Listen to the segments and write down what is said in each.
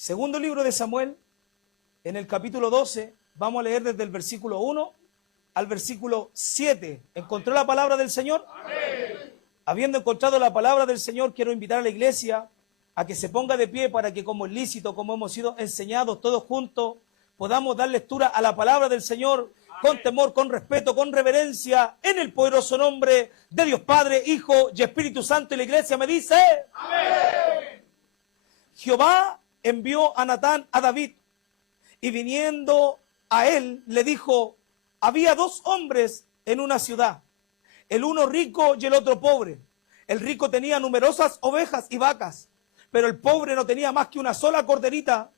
Segundo libro de Samuel, en el capítulo 12, vamos a leer desde el versículo 1 al versículo 7. ¿Encontró la palabra del Señor? Amén. Habiendo encontrado la palabra del Señor, quiero invitar a la iglesia a que se ponga de pie para que, como es lícito, como hemos sido enseñados todos juntos, podamos dar lectura a la palabra del Señor con temor, con respeto, con reverencia, en el poderoso nombre de Dios Padre, Hijo y Espíritu Santo. Y la iglesia me dice: amén. Jehová envió a Natán a David, y viniendo a él le dijo: había dos hombres en una ciudad, el uno rico y el otro pobre. El rico tenía numerosas ovejas y vacas, pero el pobre no tenía más que una sola corderita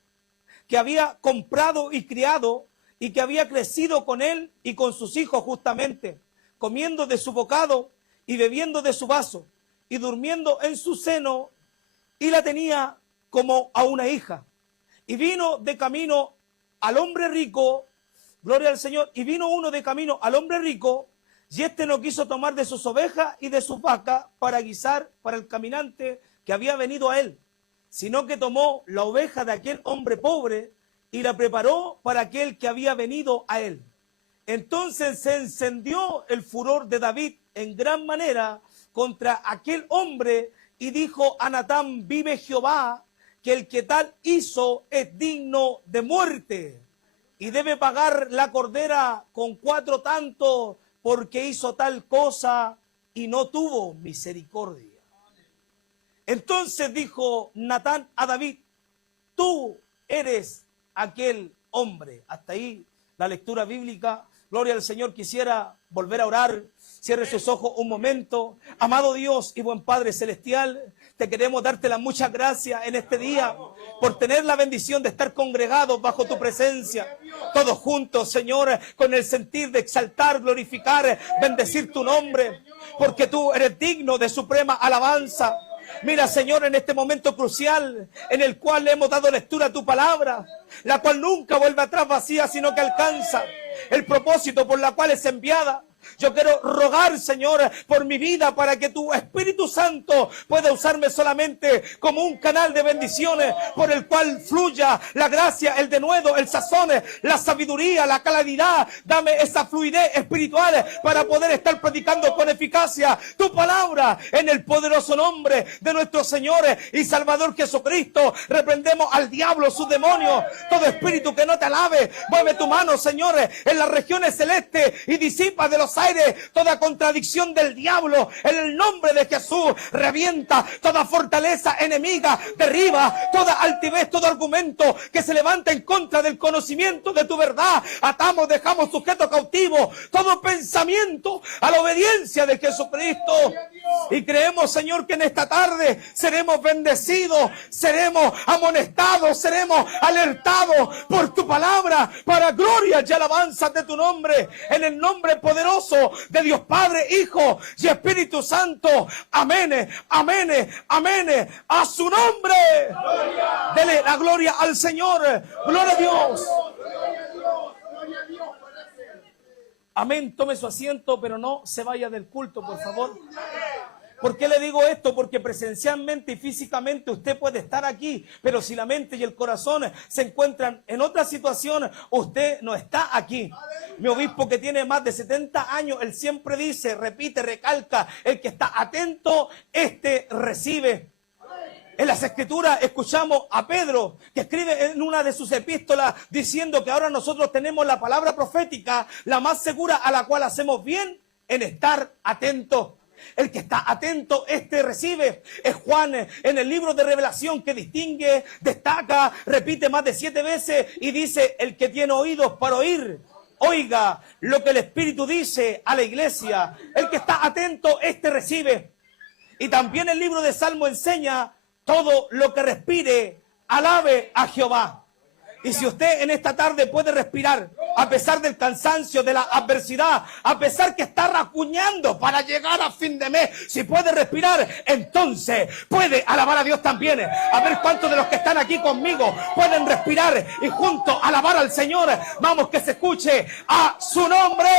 que había comprado y criado, y que había crecido con él y con sus hijos justamente, comiendo de su bocado y bebiendo de su vaso, y durmiendo en su seno, y la tenía como a una hija. Y vino de camino al hombre rico, gloria al Señor, y vino uno de camino al hombre rico, y éste no quiso tomar de sus ovejas y de sus vacas para guisar para el caminante que había venido a él, sino que tomó la oveja de aquel hombre pobre y la preparó para aquel que había venido a él. Entonces se encendió el furor de David en gran manera contra aquel hombre, y dijo a Natán: vive Jehová, que el que tal hizo es digno de muerte, y debe pagar la cordera con 4 tantos, porque hizo tal cosa y no tuvo misericordia. Entonces dijo Natán a David: tú eres aquel hombre. Hasta ahí la lectura bíblica. Gloria al Señor. Quisiera volver a orar. Cierre sus ojos un momento. Amado Dios y buen Padre Celestial, te queremos darte las muchas gracias en este día por tener la bendición de estar congregados bajo tu presencia, todos juntos, Señor, con el sentir de exaltar, glorificar, bendecir tu nombre, porque tú eres digno de suprema alabanza. Mira, Señor, en este momento crucial en el cual le hemos dado lectura a tu palabra, la cual nunca vuelve atrás vacía, sino que alcanza el propósito por la cual es enviada. Yo quiero rogar, Señor, por mi vida, para que tu Espíritu Santo pueda usarme solamente como un canal de bendiciones por el cual fluya la gracia, el denuedo, el sazón, la sabiduría, la claridad. Dame esa fluidez espiritual para poder estar predicando con eficacia tu palabra en el poderoso nombre de nuestro Señor y Salvador Jesucristo. Reprendemos al diablo, sus demonios, todo espíritu que no te alabe. Mueve tu mano, Señor, en las regiones celestes y disipa de los aires toda contradicción del diablo. En el nombre de Jesús, revienta toda fortaleza enemiga, derriba toda altivez, todo argumento que se levanta en contra del conocimiento de tu verdad. Atamos, dejamos sujeto cautivo todo pensamiento a la obediencia de Jesucristo. Y creemos, Señor, que en esta tarde seremos bendecidos, seremos amonestados, seremos alertados por tu palabra, para gloria y alabanza de tu nombre, en el nombre poderoso de Dios Padre, Hijo y Espíritu Santo. Amén, amén, amén. A su nombre. Gloria. Dele la gloria al Señor. Gloria a Dios. Amén. Tome su asiento, pero no se vaya del culto, por favor. ¿Por qué le digo esto? Porque presencialmente y físicamente usted puede estar aquí, pero si la mente y el corazón se encuentran en otra situación, usted no está aquí. Mi obispo, que tiene más de 70 años, él siempre dice, repite, recalca: el que está atento, este recibe. En las Escrituras escuchamos a Pedro, que escribe en una de sus epístolas diciendo que ahora nosotros tenemos la palabra profética, la más segura, a la cual hacemos bien en estar atentos. El que está atento, este recibe. Es Juan en el libro de Revelación que distingue, destaca, repite más de 7 veces y dice: el que tiene oídos para oír, oiga lo que el Espíritu dice a la iglesia. El que está atento, este recibe. Y también el libro de Salmo enseña: todo lo que respire, alabe a Jehová. Y si usted en esta tarde puede respirar, a pesar del cansancio, de la adversidad, a pesar que está racuñando para llegar a fin de mes, si puede respirar, entonces puede alabar a Dios también. A ver cuántos de los que están aquí conmigo pueden respirar y juntos alabar al Señor. Vamos, que se escuche a su nombre.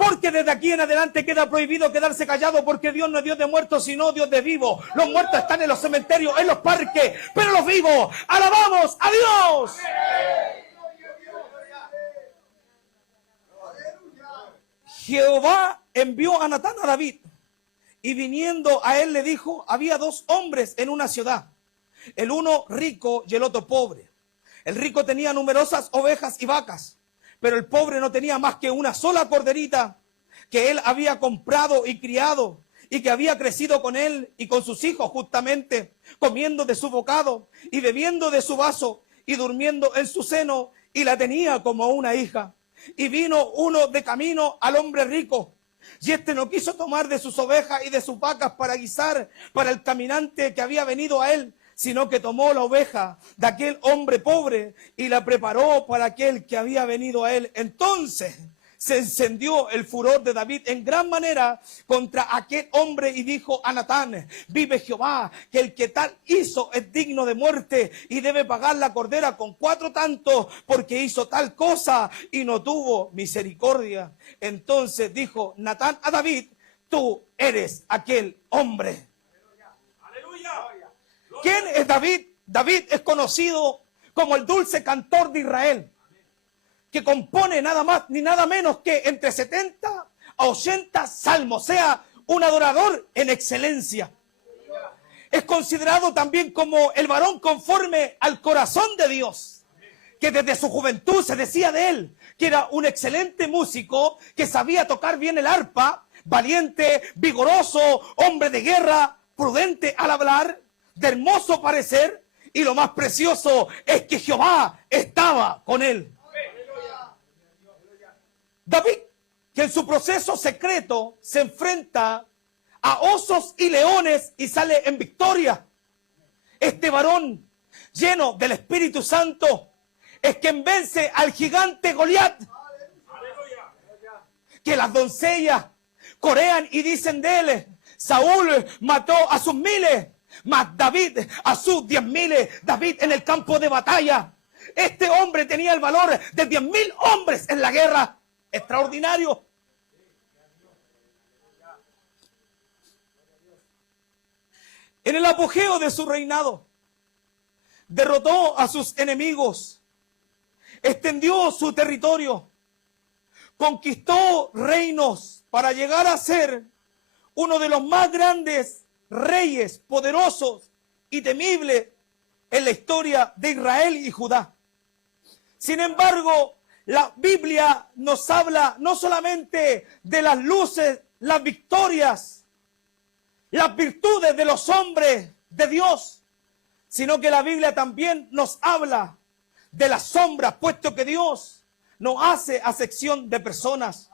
Porque desde aquí en adelante queda prohibido quedarse callado, porque Dios no es Dios de muertos, sino Dios de vivos. Los muertos están en los cementerios, en los parques, pero los vivos, alabamos a Dios. Jehová envió a Natán a David, y viniendo a él le dijo: había dos hombres en una ciudad, el uno rico y el otro pobre. El rico tenía numerosas ovejas y vacas, pero el pobre no tenía más que una sola corderita que él había comprado y criado, y que había crecido con él y con sus hijos justamente, comiendo de su bocado y bebiendo de su vaso y durmiendo en su seno, y la tenía como una hija. Y vino uno de camino al hombre rico, y este no quiso tomar de sus ovejas y de sus vacas para guisar para el caminante que había venido a él, sino que tomó la oveja de aquel hombre pobre y la preparó para aquel que había venido a él. Entonces se encendió el furor de David en gran manera contra aquel hombre y dijo a Natán: vive Jehová, que el que tal hizo es digno de muerte y debe pagar la cordera con 4 tantos, porque hizo tal cosa y no tuvo misericordia. Entonces dijo Natán a David: tú eres aquel hombre. Aleluya. ¿Quién es David? David es conocido como el dulce cantor de Israel, que compone nada más ni nada menos que entre 70 a 80 salmos, o sea, un adorador en excelencia. Es considerado también como el varón conforme al corazón de Dios, que desde su juventud se decía de él que era un excelente músico, que sabía tocar bien el arpa, valiente, vigoroso, hombre de guerra, prudente al hablar, de hermoso parecer, y lo más precioso es que Jehová estaba con él. David, que en su proceso secreto se enfrenta a osos y leones y sale en victoria. Este varón lleno del Espíritu Santo es quien vence al gigante Goliat, que las doncellas corean y dicen de él: Saúl mató a sus 1000, mas David a sus 10.000. David en el campo de batalla. Este hombre tenía el valor de 10.000 hombres en la guerra. Extraordinario. En el apogeo de su reinado, derrotó a sus enemigos, extendió su territorio, conquistó reinos para llegar a ser uno de los más grandes reyes, poderosos y temibles en la historia de Israel y Judá. Sin embargo, la Biblia nos habla no solamente de las luces, las victorias, las virtudes de los hombres de Dios, sino que la Biblia también nos habla de las sombras, puesto que Dios no hace acepción de personas.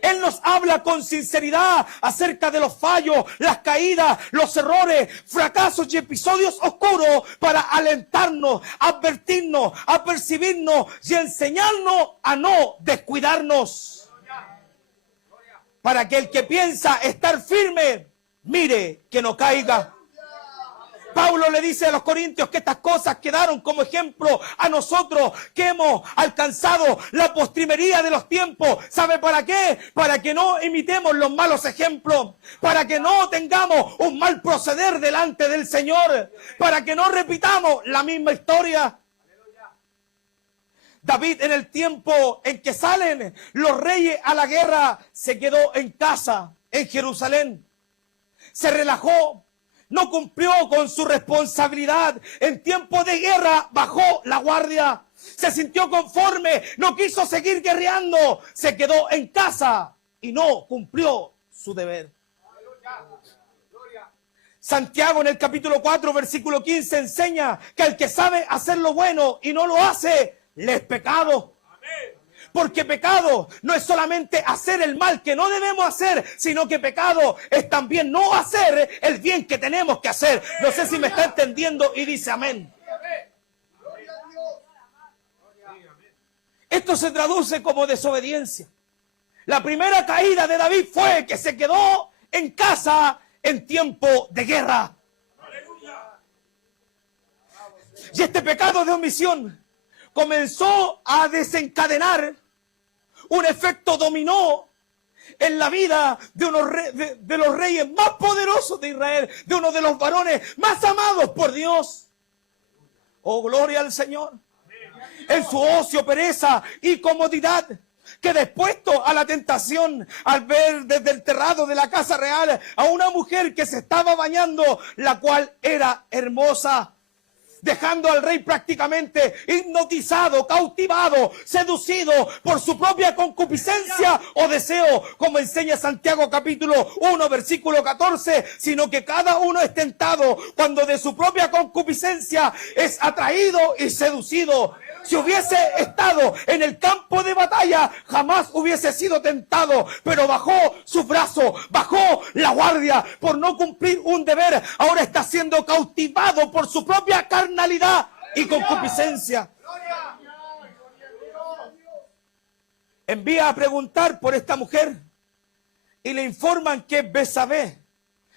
Él nos habla con sinceridad acerca de los fallos, las caídas, los errores, fracasos y episodios oscuros para alentarnos, advertirnos, apercibirnos y enseñarnos a no descuidarnos. Para que el que piensa estar firme, mire que no caiga. Pablo le dice a los corintios que estas cosas quedaron como ejemplo a nosotros que hemos alcanzado la postrimería de los tiempos. ¿Sabe para qué? Para que no imitemos los malos ejemplos, para que no tengamos un mal proceder delante del Señor, para que no repitamos la misma historia. David, en el tiempo en que salen los reyes a la guerra, se quedó en casa, en Jerusalén. Se relajó. No cumplió con su responsabilidad. En tiempo de guerra bajó la guardia. Se sintió conforme. No quiso seguir guerreando. Se quedó en casa y no cumplió su deber. Santiago en el capítulo 4, versículo 15 enseña que el que sabe hacer lo bueno y no lo hace, le es pecado. Porque pecado no es solamente hacer el mal que no debemos hacer, sino que pecado es también no hacer el bien que tenemos que hacer. No sé si me está entendiendo y dice amén. Esto se traduce como desobediencia. La primera caída de David fue que se quedó en casa en tiempo de guerra. Y este pecado de omisión comenzó a desencadenar un efecto dominó en la vida de, de los reyes más poderosos de Israel, de uno de los varones más amados por Dios. Oh, gloria al Señor. En su ocio, pereza y comodidad, quedó expuesto a la tentación al ver desde el terrado de la casa real a una mujer que se estaba bañando, la cual era hermosa, dejando al rey prácticamente hipnotizado, cautivado, seducido por su propia concupiscencia o deseo, como enseña Santiago capítulo 1 versículo 14, sino que cada uno es tentado cuando de su propia concupiscencia es atraído y seducido. Si hubiese estado en el campo de batalla, jamás hubiese sido tentado, pero bajó su brazo, bajó la guardia por no cumplir un deber. Ahora está siendo cautivado por su propia carnalidad y concupiscencia. Envía a preguntar por esta mujer y le informan que Betsabé,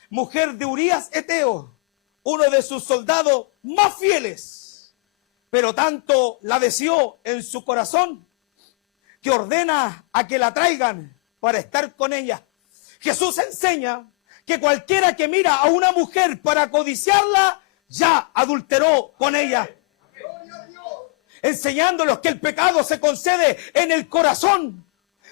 mujer de Urías Eteo, uno de sus soldados más fieles, pero tanto la deseó en su corazón que ordena a que la traigan para estar con ella. Jesús enseña que cualquiera que mira a una mujer para codiciarla, ya adulteró con ella. Enseñándolos que el pecado se concede en el corazón.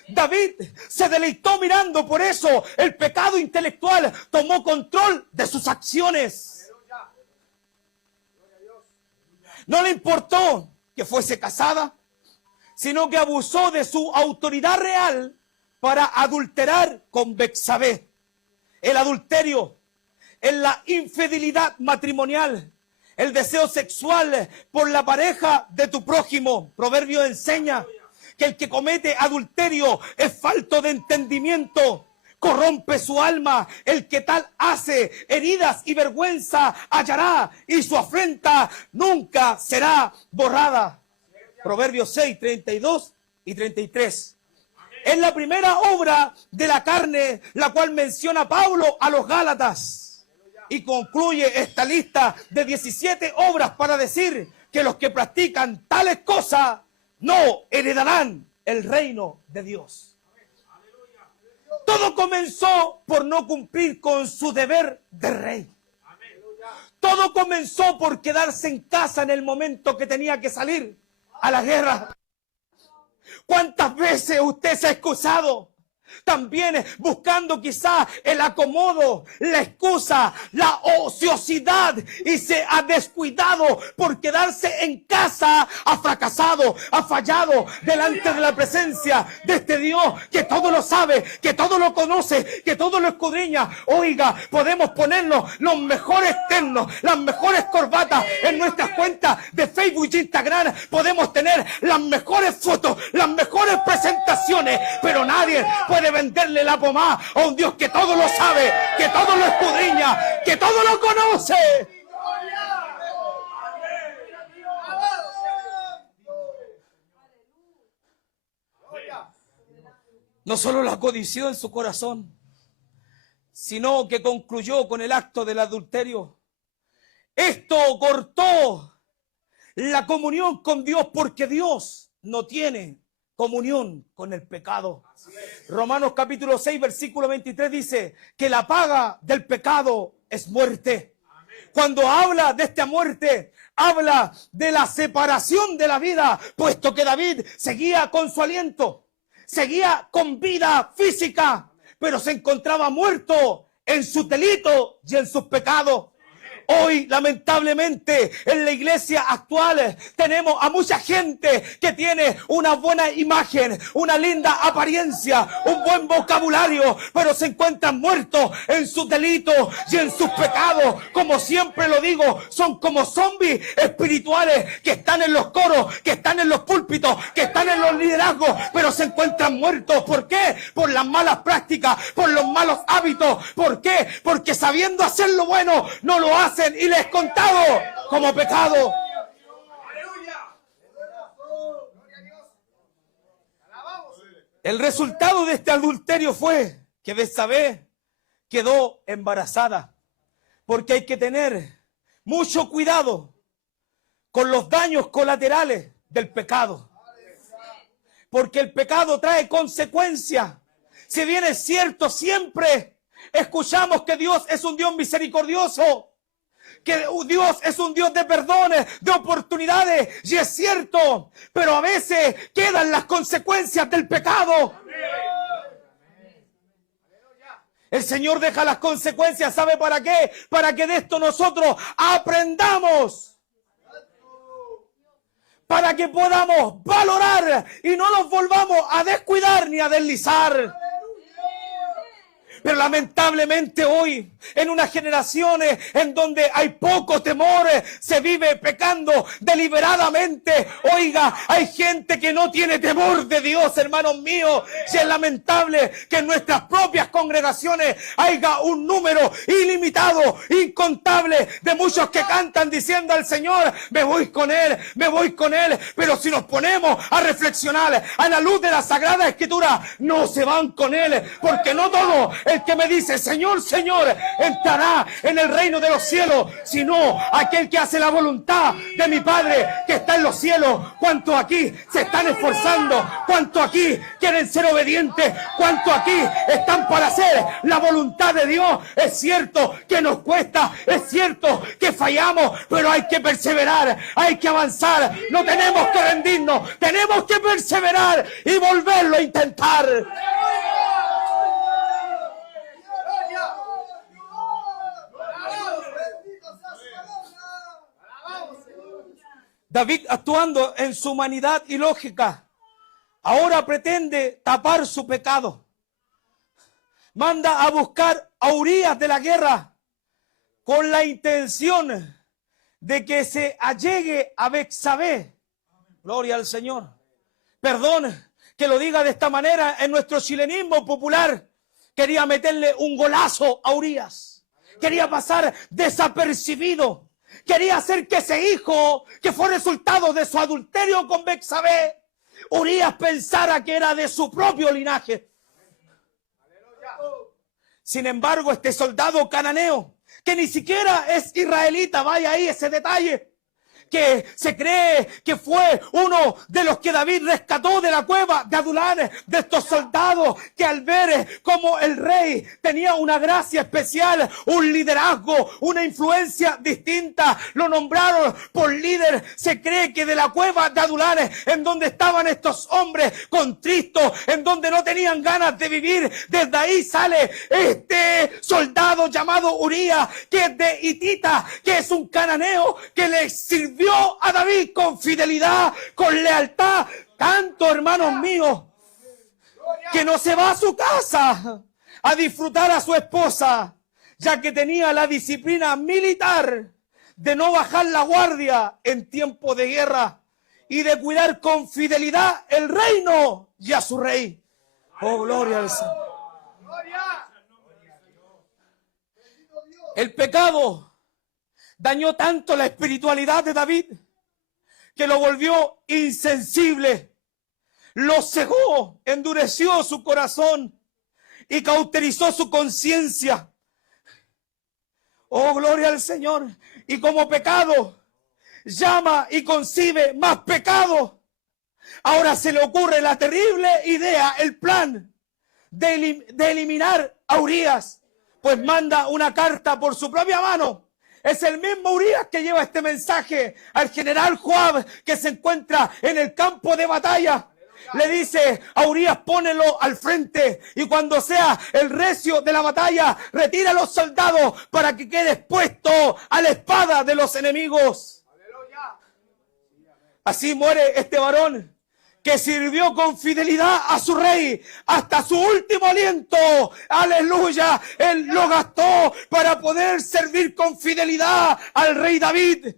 David se deleitó mirando, por eso el pecado intelectual tomó control de sus acciones. No le importó que fuese casada, sino que abusó de su autoridad real para adulterar con Betsabé. El adulterio es la infidelidad matrimonial, el deseo sexual por la pareja de tu prójimo. Proverbio enseña que el que comete adulterio es falto de entendimiento, corrompe su alma. El que tal hace, heridas y vergüenza hallará, y su afrenta nunca será borrada. Proverbios 6, 32 y 33. Es la primera obra de la carne, la cual menciona Pablo a los Gálatas. Y concluye esta lista de 17 obras para decir que los que practican tales cosas no heredarán el reino de Dios. Todo comenzó por no cumplir con su deber de rey. Todo comenzó por quedarse en casa en el momento que tenía que salir a la guerra. ¿Cuántas veces usted se ha excusado? También buscando quizá el acomodo, la excusa, la ociosidad, y se ha descuidado por quedarse en casa. Ha fracasado, ha fallado delante de la presencia de este Dios que todo lo sabe, que todo lo conoce, que todo lo escudriña. Oiga, podemos ponernos los mejores ternos, las mejores corbatas en nuestras cuentas de Facebook y Instagram. Podemos tener las mejores fotos, las mejores presentaciones, pero nadie puede venderle la pomada a un Dios que todo lo sabe, que todo lo escudriña, que todo lo conoce. No solo la codició en su corazón, sino que concluyó con el acto del adulterio. Esto cortó la comunión con Dios, porque Dios no tiene comunión con el pecado. Romanos capítulo 6 versículo 23 dice que la paga del pecado es muerte. Cuando habla de esta muerte, habla de la separación de la vida, puesto que David seguía con su aliento, seguía con vida física, pero se encontraba muerto en su delito y en sus pecados. Hoy, lamentablemente, en la iglesia actual tenemos a mucha gente que tiene una buena imagen, una linda apariencia, un buen vocabulario, pero se encuentran muertos en sus delitos y en sus pecados. Como siempre lo digo, son como zombies espirituales que están en los coros, que están en los púlpitos, que están en los liderazgos, pero se encuentran muertos. ¿Por qué? Por las malas prácticas, por los malos hábitos. ¿Por qué? Porque sabiendo hacer lo bueno, no lo hacen y les es contado como pecado. El resultado de este adulterio fue que Betsabé quedó embarazada, porque hay que tener mucho cuidado con los daños colaterales del pecado, porque el pecado trae consecuencias. Si bien es cierto, siempre escuchamos que Dios es un Dios misericordioso, que Dios es un Dios de perdones, de oportunidades, y es cierto, pero a veces quedan las consecuencias del pecado. El Señor deja las consecuencias, ¿sabe para qué? Para que de esto nosotros aprendamos. Para que podamos valorar y no nos volvamos a descuidar ni a deslizar. Pero lamentablemente hoy, en unas generaciones en donde hay poco temor, se vive pecando deliberadamente. Oiga, hay gente que no tiene temor de Dios, hermanos míos. Y es lamentable que en nuestras propias congregaciones haya un número ilimitado, incontable, de muchos que cantan diciendo al Señor, me voy con Él, me voy con Él. Pero si nos ponemos a reflexionar a la luz de la Sagrada Escritura, no se van con Él, porque no todo el que me dice Señor, Señor, entrará en el reino de los cielos, sino aquel que hace la voluntad de mi Padre que está en los cielos. ¿Cuántos aquí se están esforzando? ¿Cuántos aquí quieren ser obedientes? ¿Cuántos aquí están para hacer la voluntad de Dios? Es cierto que nos cuesta, es cierto que fallamos, pero hay que perseverar, hay que avanzar, no tenemos que rendirnos, tenemos que perseverar y volverlo a intentar. David, actuando en su humanidad y lógica, ahora pretende tapar su pecado. Manda a buscar a Urías de la guerra con la intención de que se allegue a Betsabé. Gloria al Señor. Perdón que lo diga de esta manera, en nuestro chilenismo popular quería meterle un golazo a Urías. Quería pasar desapercibido. Quería hacer que ese hijo, que fue resultado de su adulterio con Betsabé, Urías pensara que era de su propio linaje. Sin embargo, este soldado cananeo, que ni siquiera es israelita, vaya ahí ese detalle, que se cree que fue uno de los que David rescató de la cueva de Adulán, de estos soldados que al ver como el rey tenía una gracia especial, un liderazgo, una influencia distinta, lo nombraron por líder. Se cree que de la cueva de Adulán, en donde estaban estos hombres contristos, en donde no tenían ganas de vivir, desde ahí sale este soldado llamado Urías, que es de hitita, que es un cananeo, que le sirvió a David con fidelidad, con lealtad, tanto, hermanos míos, que no se va a su casa a disfrutar a su esposa, ya que tenía la disciplina militar de no bajar la guardia en tiempo de guerra y de cuidar con fidelidad el reino y a su rey. Oh, gloria al Señor. El pecado dañó tanto la espiritualidad de David que lo volvió insensible, lo cegó, endureció su corazón y cauterizó su conciencia. Oh, gloria al Señor. Y como pecado, llama y concibe más pecado. Ahora se le ocurre la terrible idea, el plan de eliminar a Urías, pues manda una carta por su propia mano. Es el mismo Urías que lleva este mensaje al general Joab, que se encuentra en el campo de batalla. Le dice a Urías, pónelo al frente y cuando sea el recio de la batalla, retira a los soldados para que quede expuesto a la espada de los enemigos. Así muere este varón que sirvió con fidelidad a su rey hasta su último aliento. Aleluya, él lo gastó para poder servir con fidelidad al rey David.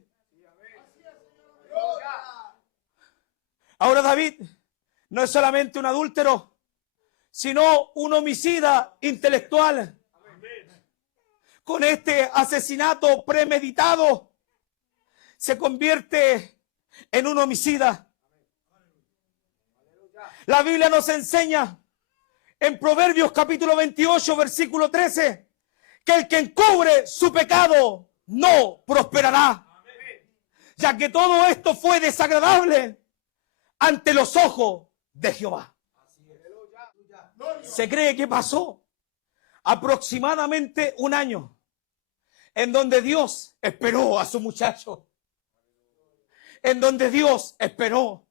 Ahora David no es solamente un adúltero, sino un homicida intelectual. Con este asesinato premeditado se convierte en un homicida. La Biblia nos enseña en Proverbios capítulo 28, versículo 13, que el que encubre su pecado no prosperará, ya que todo esto fue desagradable ante los ojos de Jehová. Se cree que pasó aproximadamente un año en donde Dios esperó a su muchacho, en donde Dios esperó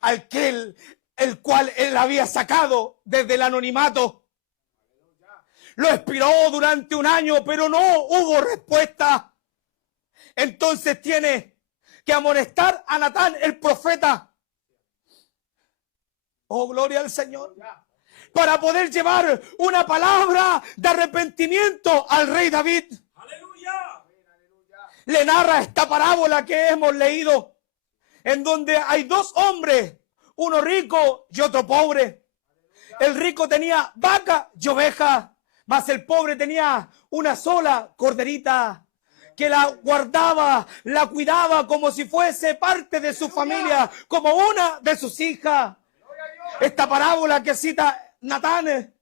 al que el cual él había sacado desde el anonimato. Lo esperó durante un año, pero no hubo respuesta. Entonces tiene que amonestar a Natán, el profeta. Oh, gloria al Señor. Para poder llevar una palabra de arrepentimiento al rey David. ¡Aleluya! Le narra esta parábola que hemos leído, en donde hay dos hombres, uno rico y otro pobre. El rico tenía vaca y oveja, mas el pobre tenía una sola corderita que la guardaba, la cuidaba como si fuese parte de su familia, como una de sus hijas. Esta parábola que cita Natán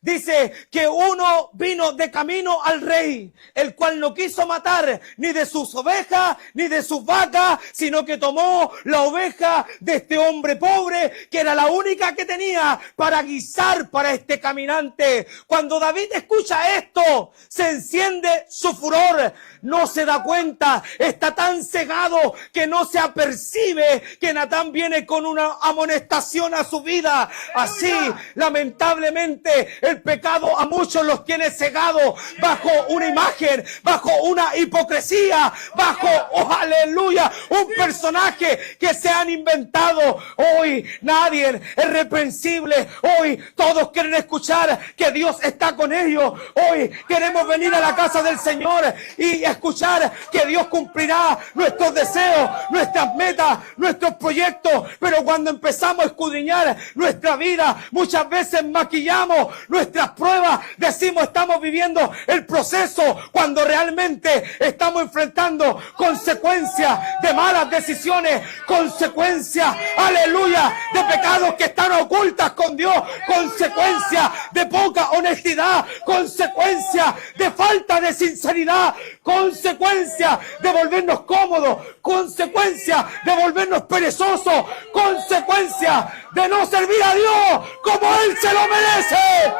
dice que uno vino de camino al rey, el cual no quiso matar ni de sus ovejas ni de sus vacas, sino que tomó la oveja de este hombre pobre, que era la única que tenía para guisar para este caminante. Cuando David escucha esto, se enciende su furor. No se da cuenta, está tan cegado que no se apercibe que Natán viene con una amonestación a su vida. Así, lamentablemente, el pecado a muchos los tiene cegados bajo una imagen, bajo una hipocresía, bajo, oh aleluya, un personaje que se han inventado. Hoy nadie es reprensible, hoy todos quieren escuchar que Dios está con ellos. Hoy queremos venir a la casa del Señor y escuchar que Dios cumplirá nuestros deseos, nuestras metas, nuestros proyectos. Pero cuando empezamos a escudriñar nuestra vida, muchas veces maquillamos nuestras pruebas, decimos estamos viviendo el proceso, cuando realmente estamos enfrentando consecuencias de malas decisiones, consecuencias, aleluya, de pecados que están ocultas con Dios, consecuencias de poca honestidad, consecuencias de falta de sinceridad, consecuencia de volvernos cómodos, consecuencia de volvernos perezosos, consecuencia de no servir a Dios como Él se lo merece.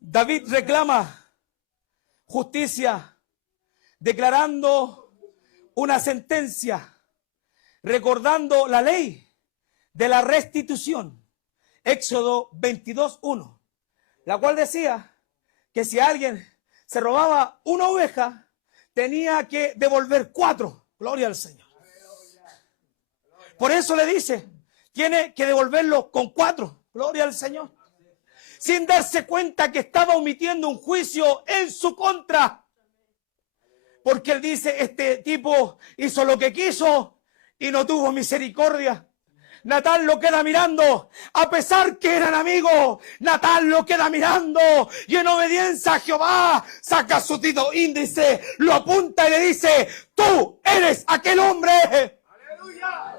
David reclama justicia, declarando una sentencia, recordando la ley de la restitución, Éxodo 22:1, la cual decía que si alguien se robaba una oveja, tenía que devolver 4. Gloria al Señor. Por eso le dice, tiene que devolverlo con 4. Gloria al Señor. Sin darse cuenta que estaba omitiendo un juicio en su contra. Porque él dice, este tipo hizo lo que quiso y no tuvo misericordia. Natán lo queda mirando, a pesar que eran amigos. Natán lo queda mirando y en obediencia a Jehová saca su dedo índice, lo apunta y le dice, tú eres aquel hombre. ¡Aleluya!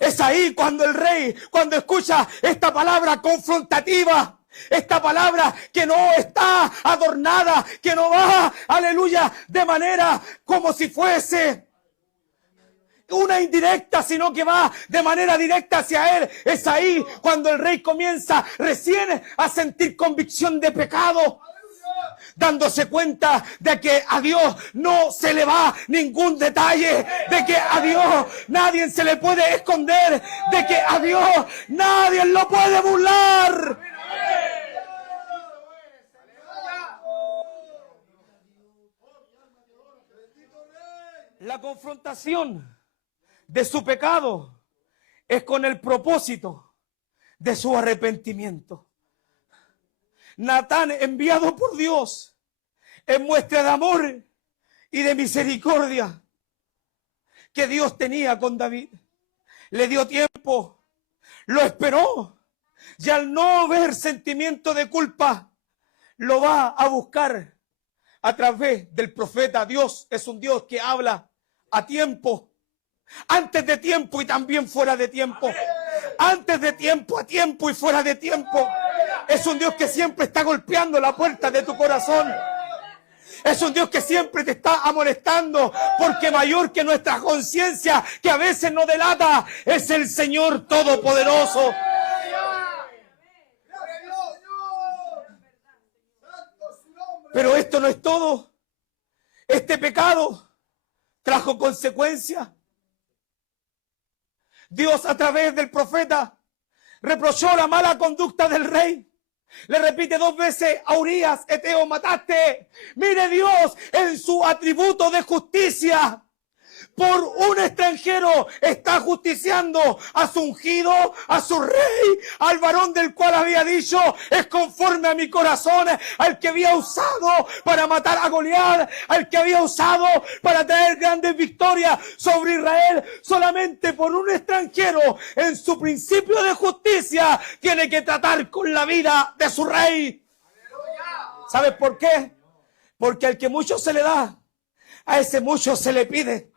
Es ahí cuando el rey, cuando escucha esta palabra confrontativa, esta palabra que no está adornada, que no va, aleluya, de manera como si fuese una indirecta, sino que va de manera directa hacia él. Es ahí cuando el rey comienza recién a sentir convicción de pecado, dándose cuenta de que a Dios no se le va ningún detalle, de que a Dios nadie se le puede esconder, de que a Dios nadie lo puede burlar. La confrontación de su pecado es con el propósito de su arrepentimiento. Natán, enviado por Dios, en muestra de amor y de misericordia que Dios tenía con David, le dio tiempo, lo esperó, y al no ver sentimiento de culpa, lo va a buscar a través del profeta. Dios es un Dios que habla a tiempo, antes de tiempo y también fuera de tiempo, antes de tiempo, a tiempo y fuera de tiempo. Es un Dios que siempre está golpeando la puerta de tu corazón. Es un Dios que siempre te está amonestando, porque mayor que nuestra conciencia, que a veces nos delata, es el Señor Todopoderoso. Pero esto no es todo. Este pecado trajo consecuencias. Dios, a través del profeta, reprochó la mala conducta del rey. Le repite 2 veces a Urías: Eteo, mataste. Mire, Dios en su atributo de justicia, por un extranjero está justiciando a su ungido, a su rey, al varón del cual había dicho: es conforme a mi corazón, al que había usado para matar a Goliat, al que había usado para traer grandes victorias sobre Israel. Solamente por un extranjero, en su principio de justicia, tiene que tratar con la vida de su rey. ¿Sabes por qué? Porque al que mucho se le da, a ese mucho se le pide.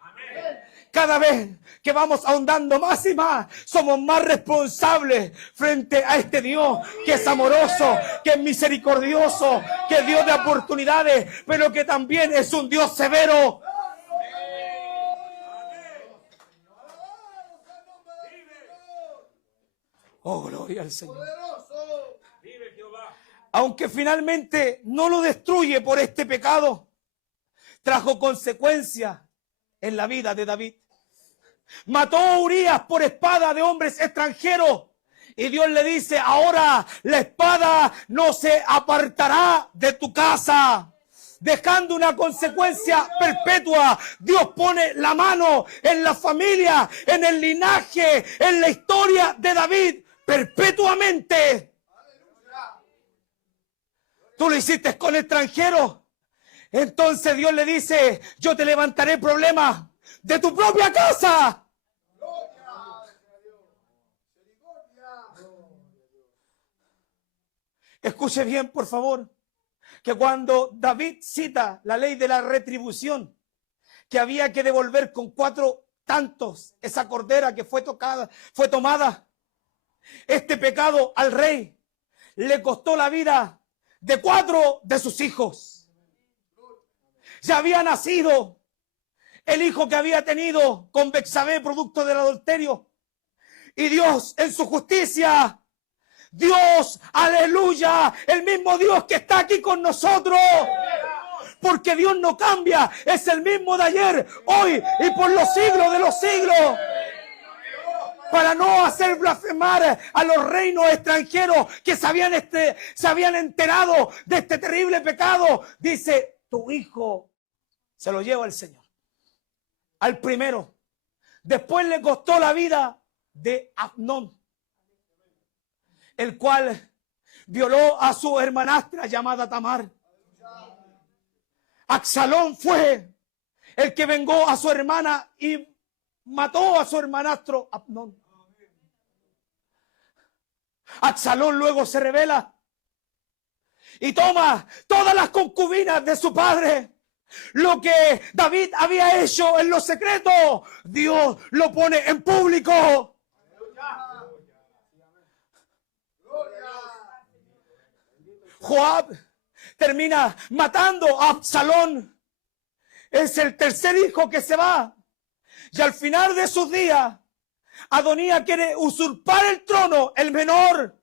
Cada vez que vamos ahondando más y más, somos más responsables frente a este Dios que es amoroso, que es misericordioso, que es Dios de oportunidades, pero que también es un Dios severo. Oh, gloria al Señor. Aunque finalmente no lo destruye por este pecado, trajo consecuencias en la vida de David. Mató a Urías por espada de hombres extranjeros. Y Dios le dice: ahora la espada no se apartará de tu casa, dejando una consecuencia perpetua. Dios pone la mano en la familia, en el linaje, en la historia de David, perpetuamente. Tú lo hiciste con extranjeros. Entonces Dios le dice: yo te levantaré problemas de tu propia casa. Escuche bien, por favor, que cuando David cita la ley de la retribución, que había que devolver con 4 tantos esa cordera que fue tomada, este pecado al rey le costó la vida de 4 de sus hijos. Ya había nacido el hijo que había tenido con Betsabé, producto del adulterio. Y Dios, en su justicia, Dios, aleluya, el mismo Dios que está aquí con nosotros, porque Dios no cambia, es el mismo de ayer, hoy y por los siglos de los siglos. Para no hacer blasfemar a los reinos extranjeros que se habían enterado de este terrible pecado, dice: tu hijo se lo lleva el Señor. Al primero. Después le costó la vida de Amnón, el cual violó a su hermanastra llamada Tamar. Absalón fue el que vengó a su hermana y mató a su hermanastro Amnón. Absalón luego se rebela y toma todas las concubinas de su padre. Lo que David había hecho en lo secreto, Dios lo pone en público. Joab termina matando a Absalón. Es el tercer hijo que se va. Y al final de sus días, Adonías quiere usurpar el trono, el menor.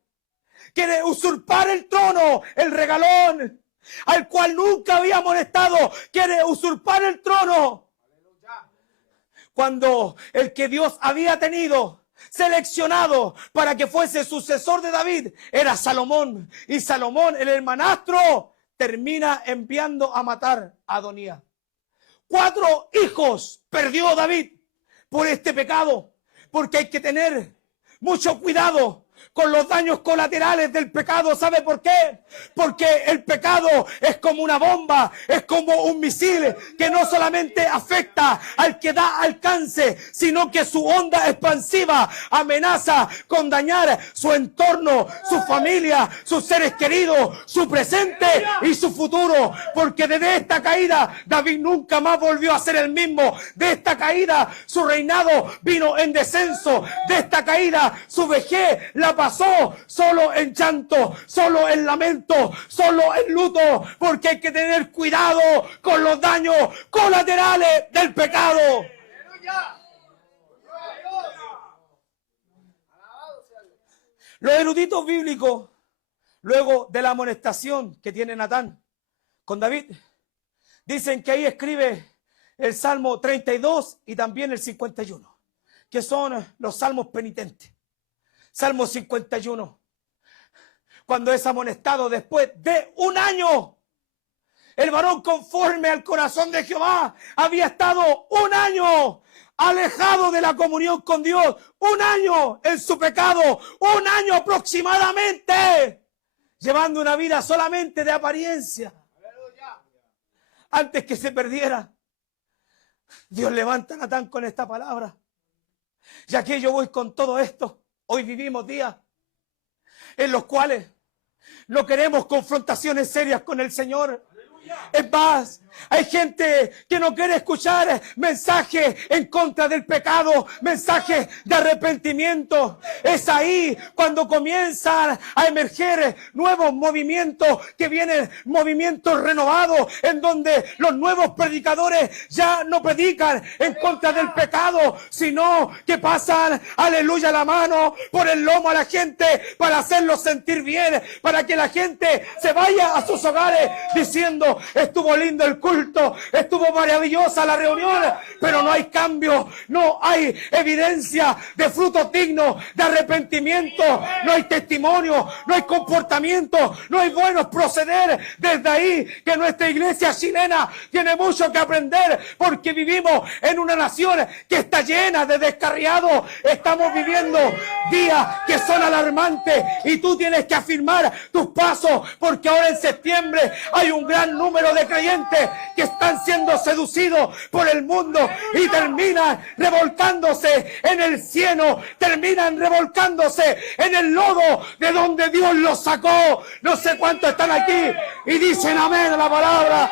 Quiere usurpar el trono, el regalón, al cual nunca había molestado. Quiere usurpar el trono. Cuando el que Dios había tenido seleccionado para que fuese sucesor de David era Salomón. Y Salomón, el hermanastro, termina enviando a matar a Adonías. 4 hijos perdió David por este pecado. Porque hay que tener mucho cuidado con los daños colaterales del pecado. ¿Sabe por qué? Porque el pecado es como una bomba, es como un misil que no solamente afecta al que da alcance, sino que su onda expansiva amenaza con dañar su entorno, su familia, sus seres queridos, su presente y su futuro. Porque desde esta caída David nunca más volvió a ser el mismo. De esta caída su reinado vino en descenso. De esta caída su vejez la la pasó solo en llanto, solo en lamento, solo en luto, porque hay que tener cuidado con los daños colaterales del pecado. Los eruditos bíblicos, luego de la amonestación que tiene Natán con David, dicen que ahí escribe el Salmo 32 y también el 51, que son los salmos penitentes. Salmo 51, cuando es amonestado después de un año, el varón conforme al corazón de Jehová había estado un año alejado de la comunión con Dios, un año en su pecado, un año aproximadamente, llevando una vida solamente de apariencia. Antes que se perdiera, Dios levanta a Natán con esta palabra. Ya que yo voy con todo esto, hoy vivimos días en los cuales no queremos confrontaciones serias con el Señor. Es más, hay gente que no quiere escuchar mensajes en contra del pecado, mensajes de arrepentimiento. Es ahí cuando comienzan a emerger nuevos movimientos, que vienen movimientos renovados, en donde los nuevos predicadores ya no predican en contra del pecado, sino que pasan, aleluya, la mano por el lomo a la gente para hacerlos sentir bien, para que la gente se vaya a sus hogares diciendo: estuvo lindo el culto, estuvo maravillosa la reunión, pero no hay cambio, no hay evidencia de frutos dignos de arrepentimiento, no hay testimonio, no hay comportamiento, no hay buenos proceder. Desde ahí que nuestra iglesia chilena tiene mucho que aprender, porque vivimos en una nación que está llena de descarriados. Estamos viviendo días que son alarmantes y tú tienes que afirmar tus pasos, porque ahora en septiembre hay un gran número de creyentes que están siendo seducidos por el mundo y terminan revolcándose en el cieno, terminan revolcándose en el lodo de donde Dios los sacó. No sé cuántos están aquí y dicen amén a la palabra.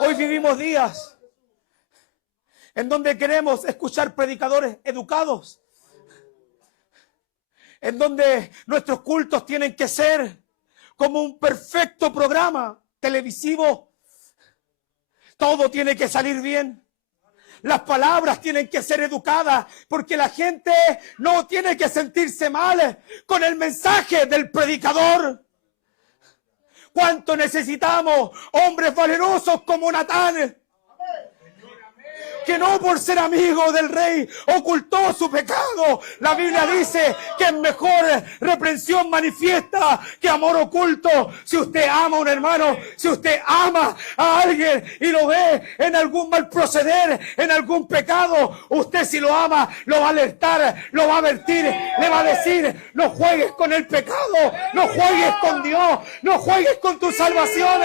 Hoy vivimos días en donde queremos escuchar predicadores educados, en donde nuestros cultos tienen que ser como un perfecto programa televisivo. Todo tiene que salir bien. Las palabras tienen que ser educadas, porque la gente no tiene que sentirse mal con el mensaje del predicador. ¿Cuánto necesitamos hombres valerosos como Natán, que no por ser amigo del rey ocultó su pecado? La Biblia dice que es mejor reprensión manifiesta que amor oculto. Si usted ama a un hermano, si usted ama a alguien y lo ve en algún mal proceder, en algún pecado, usted, si lo ama, lo va a alertar, lo va a advertir, le va a decir: no juegues con el pecado, no juegues con Dios, no juegues con tu salvación.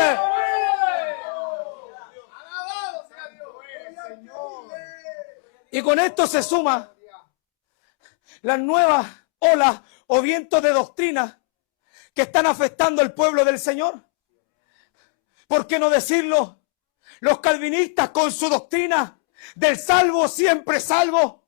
Y con esto se suma las nuevas olas o vientos de doctrina que están afectando al pueblo del Señor. ¿Por qué no decirlo? Los calvinistas con su doctrina del salvo siempre salvo,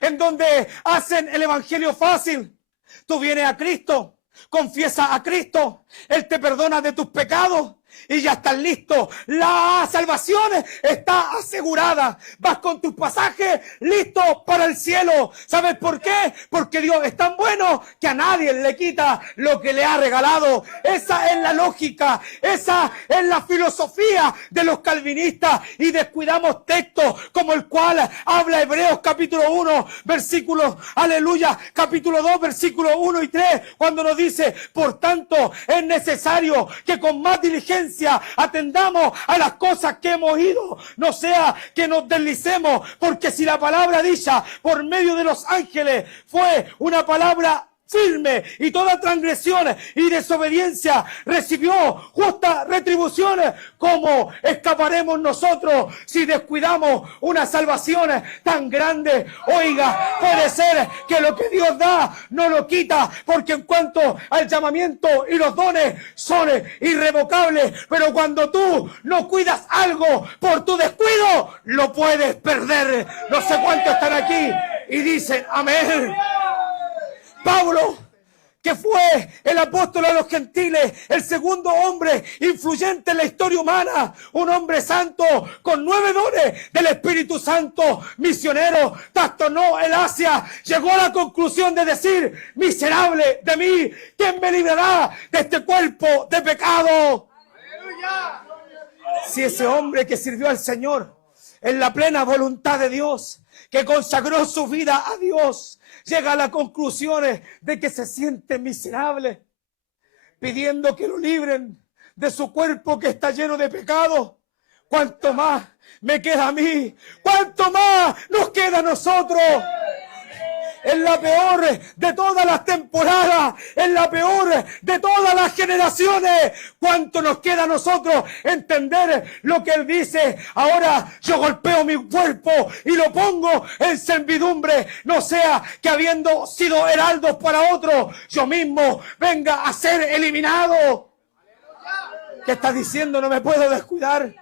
en donde hacen el evangelio fácil. Tú vienes a Cristo, confiesas a Cristo, Él te perdona de tus pecados y ya estás listo. La salvación está asegurada. Vas con tus pasajes listos para el cielo. ¿Sabes por qué? Porque Dios es tan bueno que a nadie le quita lo que le ha regalado. Esa es la lógica, esa es la filosofía de los calvinistas, y descuidamos textos como el cual habla Hebreos capítulo 1, versículos, aleluya, capítulo 2, versículos 1 y 3, cuando nos dice: por tanto es necesario que con más diligencia atendamos a las cosas que hemos oído, no sea que nos deslicemos, porque si la palabra dicha por medio de los ángeles fue una palabra firme, y toda transgresión y desobediencia recibió justa retribución. ¿Cómo escaparemos nosotros si descuidamos una salvación tan grande? Oiga, puede ser que lo que Dios da no lo quita, porque en cuanto al llamamiento y los dones son irrevocables, pero cuando tú no cuidas algo por tu descuido, lo puedes perder. No sé cuántos están aquí y dicen amén. Pablo, que fue el apóstol a los gentiles, el segundo hombre influyente en la historia humana, un hombre santo con 9 dones del Espíritu Santo, misionero, trastornó el Asia, llegó a la conclusión de decir: miserable de mí, ¿quién me librará de este cuerpo de pecado? ¡Aleluya! Si ese hombre que sirvió al Señor en la plena voluntad de Dios, que consagró su vida a Dios, llega a la conclusión de que se siente miserable, pidiendo que lo libren de su cuerpo que está lleno de pecado, ¿cuánto más me queda a mí? ¿Cuánto más nos queda a nosotros? En la peor de todas las temporadas, en la peor de todas las generaciones, ¿cuánto nos queda a nosotros entender lo que Él dice? Ahora yo golpeo mi cuerpo y lo pongo en servidumbre, no sea que habiendo sido heraldos para otros, yo mismo venga a ser eliminado. ¿Qué está diciendo? No me puedo descuidar.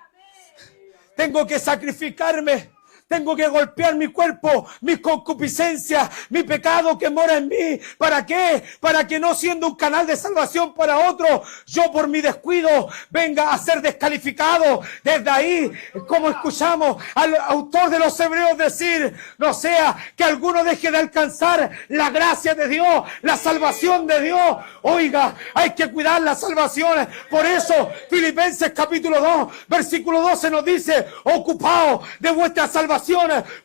Tengo que sacrificarme. Tengo que golpear mi cuerpo, mis concupiscencias, mi pecado que mora en mí. ¿Para qué? Para que no siendo un canal de salvación para otro, yo por mi descuido venga a ser descalificado. Desde ahí, como escuchamos al autor de los Hebreos decir, no sea que alguno deje de alcanzar la gracia de Dios, la salvación de Dios. Oiga, hay que cuidar las salvaciones. Por eso, Filipenses capítulo 2, versículo 12 nos dice: ocupaos de vuestra salvación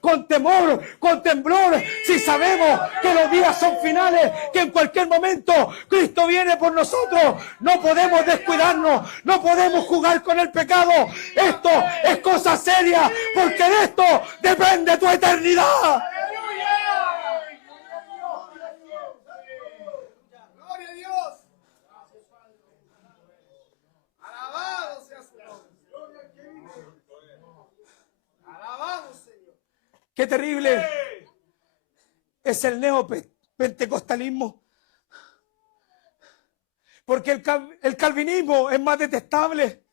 con temor, con temblor, si sabemos que los días son finales, que en cualquier momento Cristo viene por nosotros. No podemos descuidarnos, no podemos jugar con el pecado. Esto es cosa seria, porque de esto depende tu eternidad. Gloria a Dios. Alabado sea su nombre. Alabado, Señor. Qué terrible es el neopentecostalismo, porque el calvinismo es más detestable.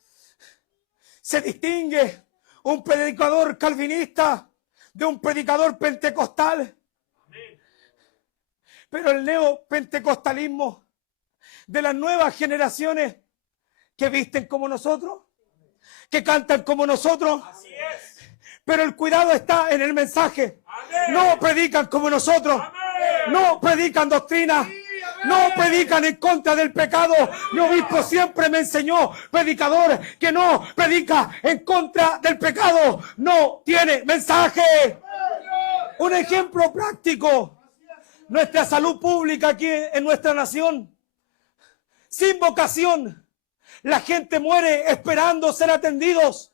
Se distingue un predicador calvinista de un predicador pentecostal. Pero el neopentecostalismo de las nuevas generaciones que visten como nosotros, que cantan como nosotros, pero el cuidado está en el mensaje. No predican como nosotros, no predican doctrina, no predican en contra del pecado. Mi obispo siempre me enseñó: predicador que no predica en contra del pecado no tiene mensaje. Un ejemplo práctico: nuestra salud pública aquí en nuestra nación, sin vocación, la gente muere esperando ser atendidos,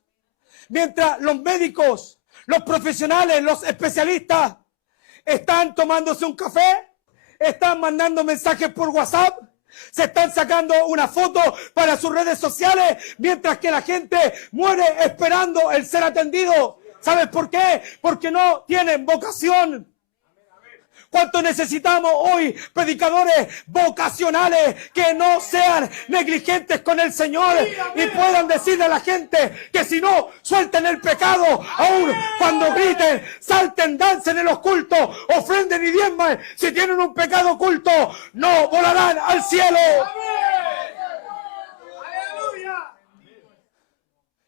mientras los médicos, los profesionales, los especialistas están tomándose un café, están mandando mensajes por WhatsApp, se están sacando una foto para sus redes sociales, mientras que la gente muere esperando el ser atendido. ¿Sabes por qué? Porque no tienen vocación. ¿Cuánto necesitamos hoy predicadores vocacionales que no sean negligentes con el Señor y puedan decirle a la gente que si no suelten el pecado, aún cuando griten, salten, dancen en los cultos, ofrenden y diezman, si tienen un pecado oculto, no volarán al cielo? ¡Aleluya!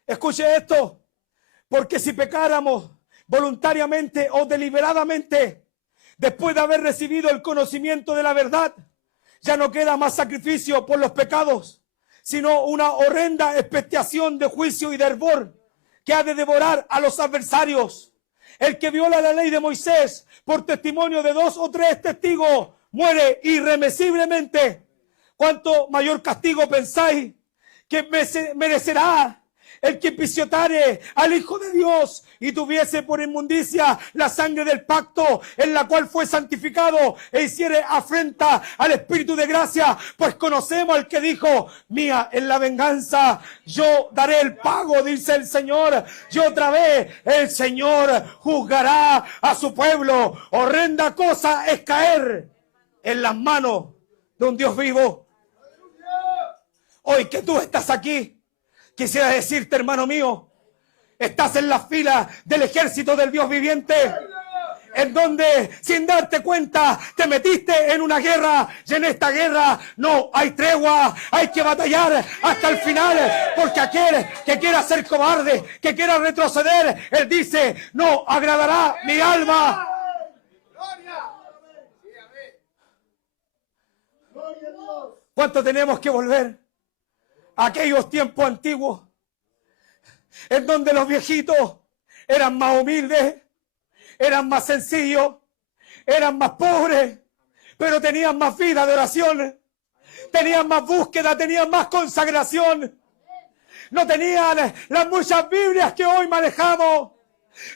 Escuche esto, porque si pecáramos voluntariamente o deliberadamente, después de haber recibido el conocimiento de la verdad, ya no queda más sacrificio por los pecados, sino una horrenda expiación de juicio y de hervor que ha de devorar a los adversarios. El que viola la ley de Moisés por testimonio de 2 o 3 testigos muere irremisiblemente. ¿Cuánto mayor castigo pensáis que merecerá el que pisotare al Hijo de Dios y tuviese por inmundicia la sangre del pacto en la cual fue santificado e hiciere afrenta al Espíritu de gracia, pues conocemos al que dijo, mía es la venganza, yo daré el pago, dice el Señor. Y otra vez el Señor juzgará a su pueblo. Horrenda cosa es caer en las manos de un Dios vivo. Hoy que tú estás aquí, quisiera decirte, hermano mío, estás en la fila del ejército del Dios viviente, en donde sin darte cuenta te metiste en una guerra, y en esta guerra no hay tregua, hay que batallar hasta el final, porque aquel que quiera ser cobarde, que quiera retroceder, él dice, no agradará mi alma. ¿Cuánto tenemos que volver a aquellos tiempos antiguos en donde los viejitos eran más humildes, eran más sencillos, eran más pobres, pero tenían más vida de oración, tenían más búsqueda, tenían más consagración, no tenían las muchas Biblias que hoy manejamos,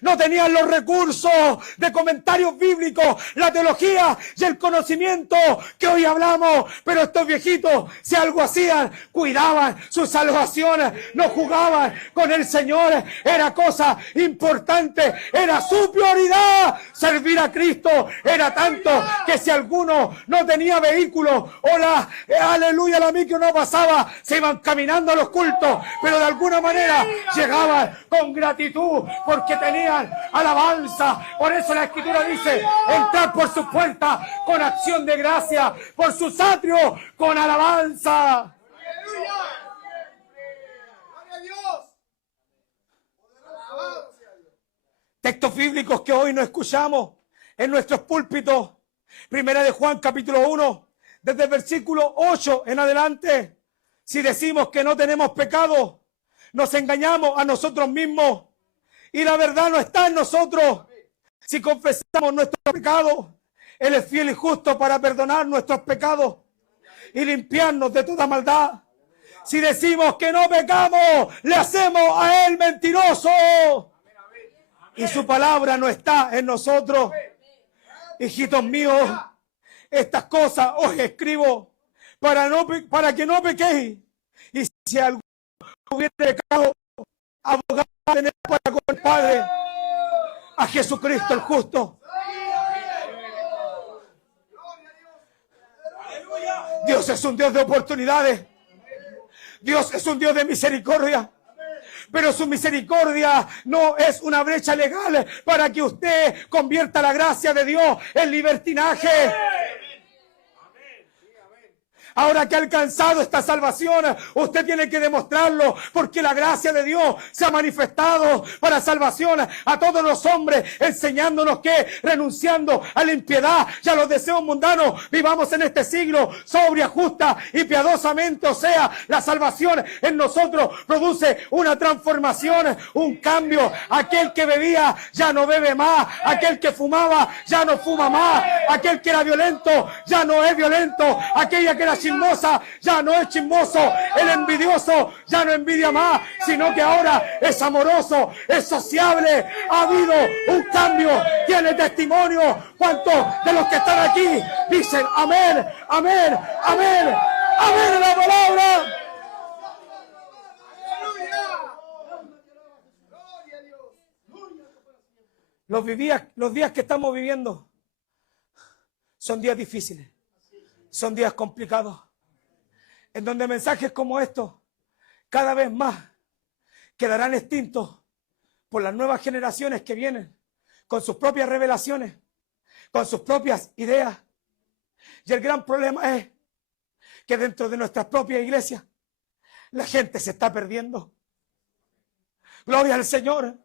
no tenían los recursos de comentarios bíblicos, la teología y el conocimiento que hoy hablamos. Pero estos viejitos, si algo hacían, cuidaban su salvación, no jugaban con el Señor. Era cosa importante, era su prioridad servir a Cristo. Era tanto que si alguno no tenía vehículo o aleluya, la micro no pasaba, se iban caminando a los cultos, pero de alguna manera llegaban con gratitud porque tenían alabanza. Por eso la Escritura dice, entrar por su puerta con acción de gracia, por sus atrios con alabanza. ¡Aleluya! ¡Gloria a Dios! ¡Alabado sea Dios! Textos bíblicos que hoy no escuchamos en nuestros púlpitos. Primera de Juan capítulo 1, desde el versículo 8 en adelante. Si decimos que no tenemos pecado, nos engañamos a nosotros mismos y la verdad no está en nosotros. Si confesamos nuestros pecados, Él es fiel y justo para perdonar nuestros pecados y limpiarnos de toda maldad. Si decimos que no pecamos, le hacemos a Él mentiroso y su palabra no está en nosotros. Hijitos míos, estas cosas os escribo para que no pequéis. Y si alguno hubiera pecado, abogado tener para con el Padre, a Jesucristo el justo. Dios es un Dios de oportunidades. Dios es un Dios de misericordia. Pero su misericordia no es una brecha legal para que usted convierta la gracia de Dios en libertinaje. Ahora que ha alcanzado esta salvación, usted tiene que demostrarlo, porque la gracia de Dios se ha manifestado para salvación a todos los hombres, enseñándonos que, renunciando a la impiedad y a los deseos mundanos, vivamos en este siglo sobria, justa y piadosamente. O sea, la salvación en nosotros produce una transformación, un cambio. Aquel que bebía ya no bebe más, aquel que fumaba ya no fuma más, aquel que era violento ya no es violento, aquella que era chismosa ya no es chismoso, el envidioso ya no envidia más, sino que ahora es amoroso, es sociable. Ha habido un cambio, tiene testimonio. ¿Cuántos de los que están aquí dicen amén, amén, amén, amén a la palabra? ¡Aleluya! ¡Gloria a Dios! Los días que estamos viviendo son días difíciles. Son días complicados, en donde mensajes como estos cada vez más quedarán extintos por las nuevas generaciones que vienen con sus propias revelaciones, con sus propias ideas. Y el gran problema es que dentro de nuestras propias iglesias la gente se está perdiendo. Gloria al Señor.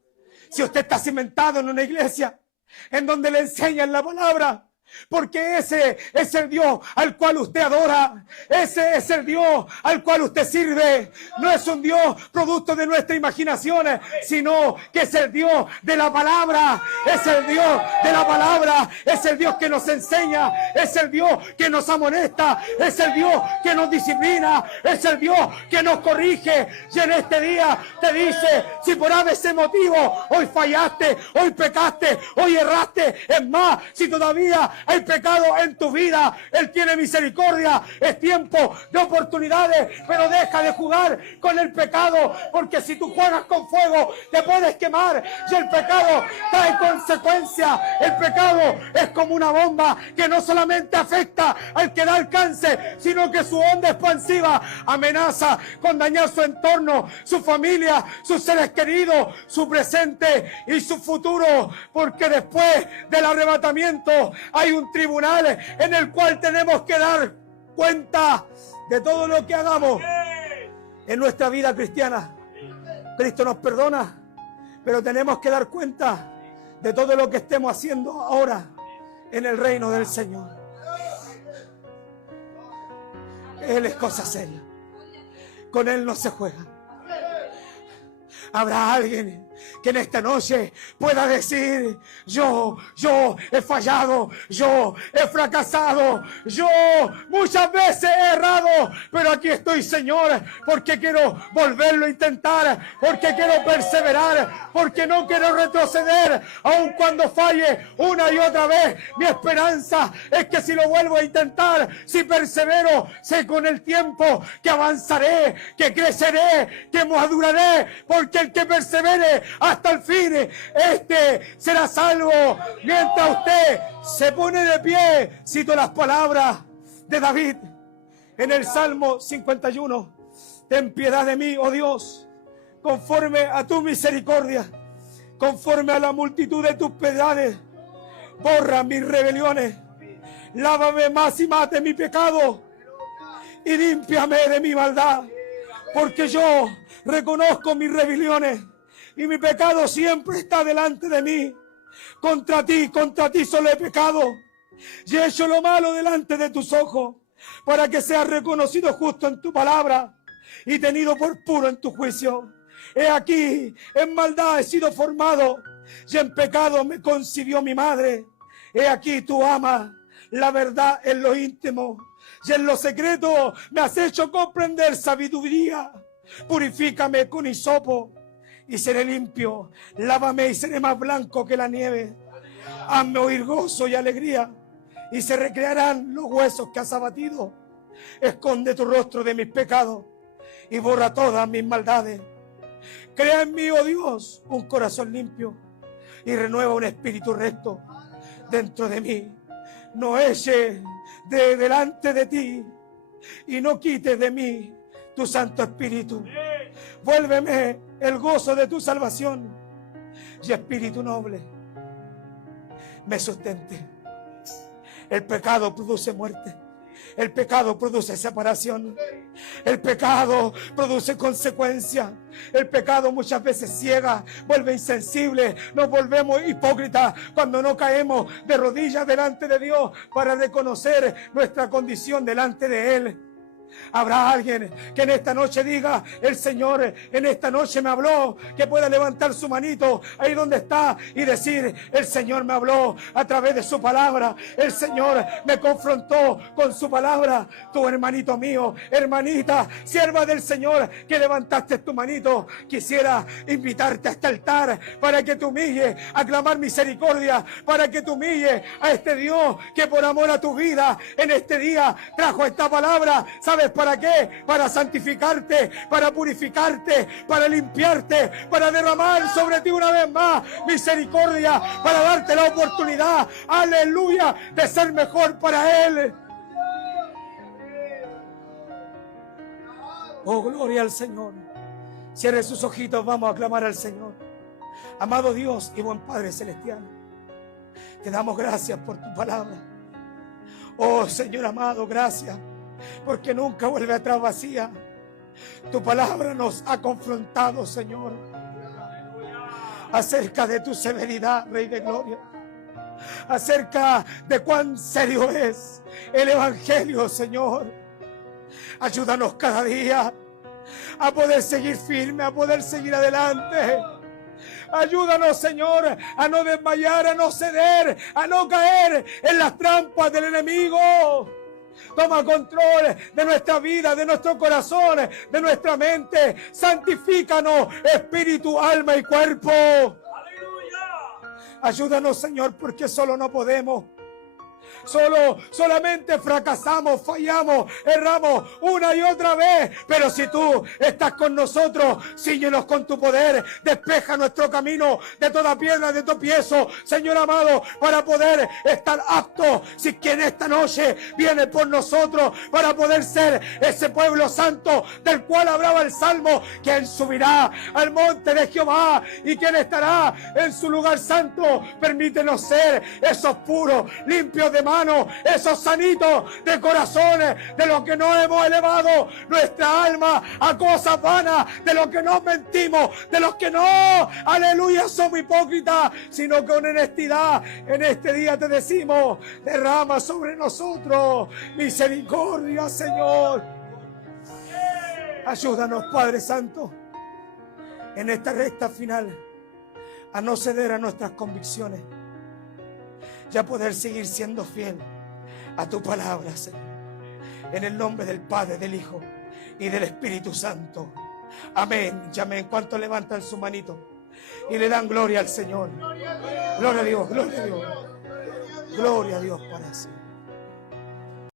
Si usted está cimentado en una iglesia en donde le enseñan la palabra, Porque ese es el Dios al cual usted adora. Ese es el Dios al cual usted sirve. No es un Dios producto de nuestra imaginación, sino que es el Dios de la palabra. Es el Dios de la palabra. Es el Dios que nos enseña. Es el Dios que nos amonesta. Es el Dios que nos disciplina. Es el Dios que nos corrige. Y en este día te dice, si por ese motivo hoy fallaste, hoy pecaste, hoy erraste, es más, si todavía hay pecado en tu vida, Él tiene misericordia. Es tiempo de oportunidades, pero deja de jugar con el pecado, porque si tú juegas con fuego te puedes quemar, y el pecado trae consecuencias. El pecado es como una bomba que no solamente afecta al que da alcance, sino que su onda expansiva amenaza con dañar su entorno, su familia, sus seres queridos, su presente y su futuro, porque después del arrebatamiento hay un tribunal en el cual tenemos que dar cuenta de todo lo que hagamos en nuestra vida cristiana. Cristo nos perdona, pero tenemos que dar cuenta de todo lo que estemos haciendo ahora en el reino del Señor. Él es cosa seria. Con Él no se juega. Habrá alguien que en esta noche pueda decir, yo he fallado, yo he fracasado, yo muchas veces he errado, pero aquí estoy, Señor, porque quiero volverlo a intentar, porque quiero perseverar, porque no quiero retroceder, aun cuando falle una y otra vez. Mi esperanza es que si lo vuelvo a intentar, si persevero, sé con el tiempo que avanzaré, que creceré, que maduraré, porque el que persevere hasta el fin, este será salvo. Mientras usted se pone de pie, cito las palabras de David en el Salmo 51. Ten piedad de mí, oh Dios, conforme a tu misericordia, conforme a la multitud de tus piedades. Borra mis rebeliones, lávame más y más de mi pecado y límpiame de mi maldad, porque yo reconozco mis rebeliones y mi pecado siempre está delante de mí. Contra ti solo he pecado y he hecho lo malo delante de tus ojos, para que seas reconocido justo en tu palabra y tenido por puro en tu juicio. He aquí, en maldad he sido formado y en pecado me concibió mi madre. He aquí, tú amas la verdad en lo íntimo y en lo secreto me has hecho comprender sabiduría. Purifícame con hisopo y seré limpio, lávame y seré más blanco que la nieve. Hazme oír gozo y alegría, y se recrearán los huesos que has abatido. Esconde tu rostro de mis pecados y borra todas mis maldades. Crea en mí, oh Dios, un corazón limpio y renueva un espíritu recto dentro de mí. No eche de delante de ti y no quites de mí tu Santo Espíritu. Vuélveme el gozo de tu salvación y espíritu noble me sustente. El pecado produce muerte. El pecado produce separación. El pecado produce consecuencias. El pecado muchas veces ciega, vuelve insensible. Nos volvemos hipócritas cuando no caemos de rodillas delante de Dios para reconocer nuestra condición delante de Él. Habrá alguien que en esta noche diga, el Señor en esta noche me habló, que pueda levantar su manito ahí donde está y decir, el Señor me habló a través de su palabra, el Señor me confrontó con su palabra. Tu hermanito mío, hermanita, sierva del Señor, que levantaste tu manito, quisiera invitarte a este altar para que te humilles a clamar misericordia, para que te humilles a este Dios que por amor a tu vida en este día trajo esta palabra. ¿Sabes para qué? Para santificarte, para purificarte, para limpiarte, para derramar sobre ti una vez más misericordia, para darte la oportunidad, aleluya, de ser mejor para Él. Oh, gloria al Señor. Cierre sus ojitos, vamos a clamar al Señor. Amado Dios y buen Padre Celestial, te damos gracias por tu palabra. Oh Señor amado, gracias, porque nunca vuelve atrás vacía. Tu palabra nos ha confrontado, Señor, acerca de tu severidad, Rey de Gloria. acerca de cuán serio es el Evangelio, Señor. Ayúdanos cada día a poder seguir firme, a poder seguir adelante. Ayúdanos, Señor, a no desmayar, a no ceder, a no caer en las trampas del enemigo. Toma control de nuestra vida, de nuestro corazón, de nuestra mente. Santifícanos, espíritu, alma y cuerpo. Ayúdanos, Señor, porque solo no podemos. Solamente fracasamos, fallamos, erramos una y otra vez. Pero si tú estás con nosotros, síguenos con tu poder, despeja nuestro camino de toda piedra de tropiezo, Señor amado, para poder estar aptos. Si quien esta noche viene por nosotros, para poder ser ese pueblo santo del cual hablaba el Salmo, quien subirá al monte de Jehová y quien estará en su lugar santo. Permítenos ser esos puros, limpios de manos, esos sanitos de corazones, de los que no hemos elevado nuestra alma a cosas vanas, de los que no mentimos, de los que no, aleluya, somos hipócritas, sino que con honestidad en este día te decimos: derrama sobre nosotros misericordia, Señor. Ayúdanos, Padre Santo, en esta recta final a no ceder a nuestras convicciones y a poder seguir siendo fiel a tu palabra, Señor. En el nombre del Padre, del Hijo y del Espíritu Santo. Amén y amén. ¿Cuántos levantan su manito y le dan gloria al Señor? Gloria a Dios, gloria a Dios. Gloria a Dios para siempre.